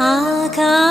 啊！看